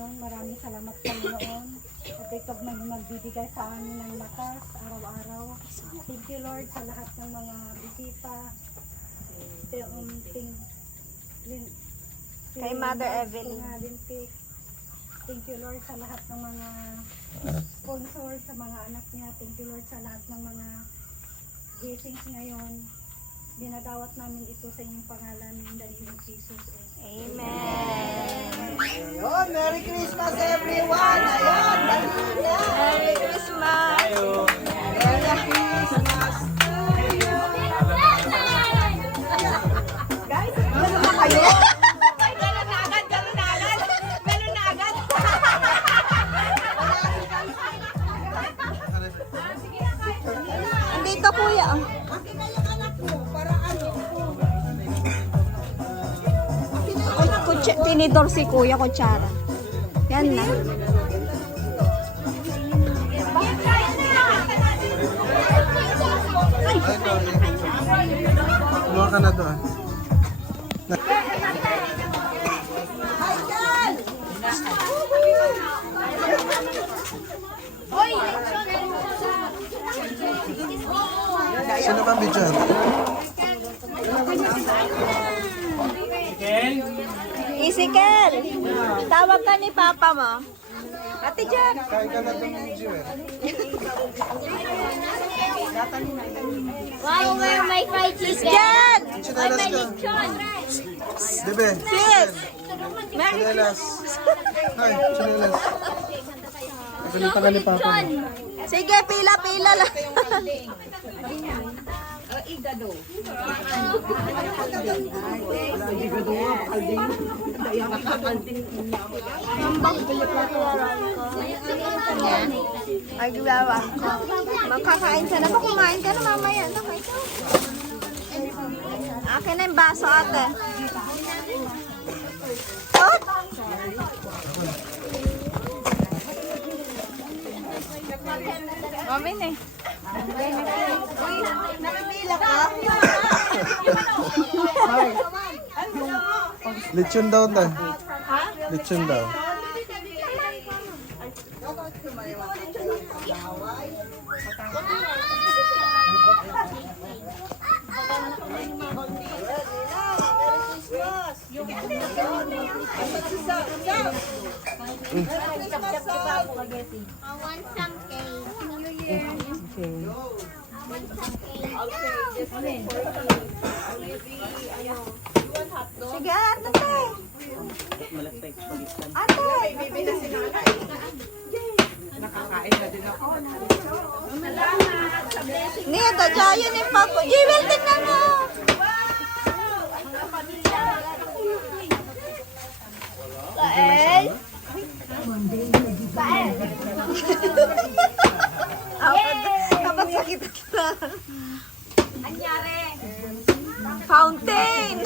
ngayon. Maraming salamat Panginoon. At ikaw magbibigay sa amin ng lakas araw-araw. Thank you Lord sa lahat ng mga bisita. Kay Mother Evelyn. Thank you Lord sa lahat ng mga sponsor, sa mga anak niya. Thank you Lord sa lahat ng mga blessings ngayon. Dinadawat namin ito sa inyong pangalan in the name of Jesus. Amen. Ayun, Merry Christmas everyone! Ayan, balita! Merry Christmas! Merry Christmas! Guys, ano na kayo? Galon na agad! Galon na agad! Galon na agad! Andito kuya. Akin na yung anak ko, para ano? Tinidor si kuya, kutsara. Yan na. Luha ka na doon. Sino bang bidyan? Isikel! Tawag ka ni Papa mo. Ate Jan! Kain ka na doon, Jewel. Wow, where my fried chicken? Jan! Chinelas ka. Dibe? Sis! Chinelas. Hi, chinelas. Nagsalita ka ni Papa mo. Sige, pila-pila lang. Ay, gibawa ko. Magkakain ka na ba? Kumain ka na mamaya. Ano ka ito? Akin na yung baso, ate. Oh! Mami na eh. Namimila ka? Lechon daw ta. Lechon daw. I want some cake. Sige, ate. Ate. Niya, tajayo ni Paco. Jewel, tingnan mo. Kael? Kael? Dapat sakit kita. Anyari? Fountain!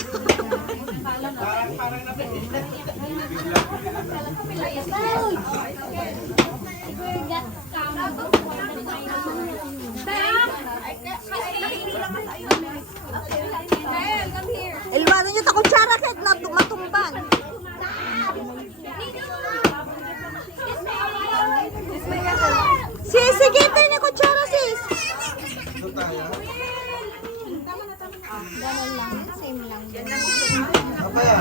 Ilwanan nyo ta kutsara kahit na matumban. Sis, sige tayo ni kutsara, sis. Ganun lang, same lang. Apa ya?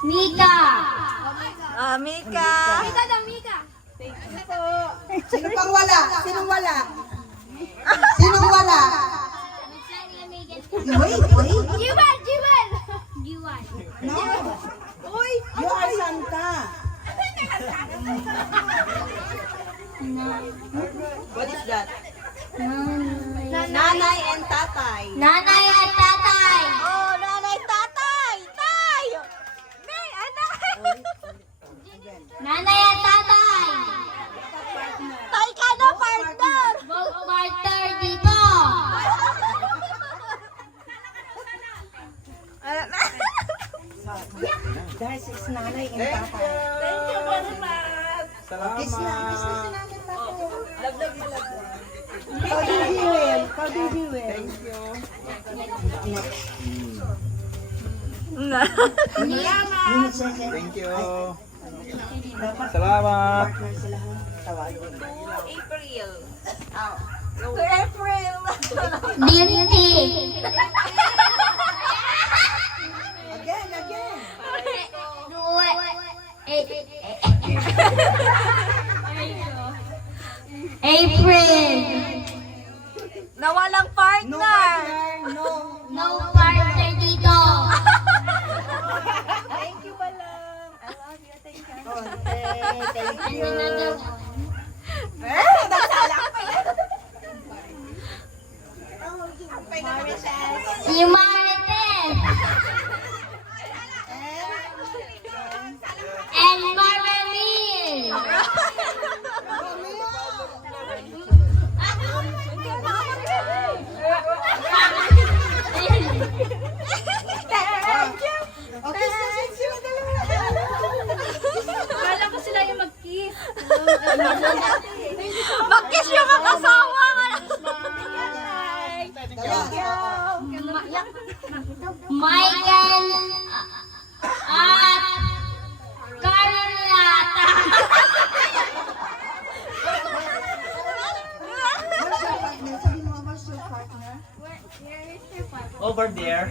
Mika. Mika. Mika daw, Mika. Sino pang wala? Sinong wala? Sinong wala? Wait. Jiwan, Jiwan. Jiwan. No. You are Santa. What is that? Nanay and tatay. Nanay at tatay. Oh, nanay, tatay. Tay. May anak. Nanay at tatay. Tay ka na, partner. Both partner dito. Guys, it's nanay and tatay. Thank you very much. Kiss na si nanay and tatay. Love mo. Baby Will. Baby Will. Thank you. Thank you. Salamat. Linty. Again. April. Nawalang No partner. partner, no. No partner dito. Thank you, Balang. I love you. Thank you. Thank you. Si Marites. And Maramil. Okay, sila dalawa. Kala ko sila yung mag-kiss. Mag-kiss yung mag-asawa. Michael at Carlata. Where's your partner? Sabi mo, where's your partner? Over there.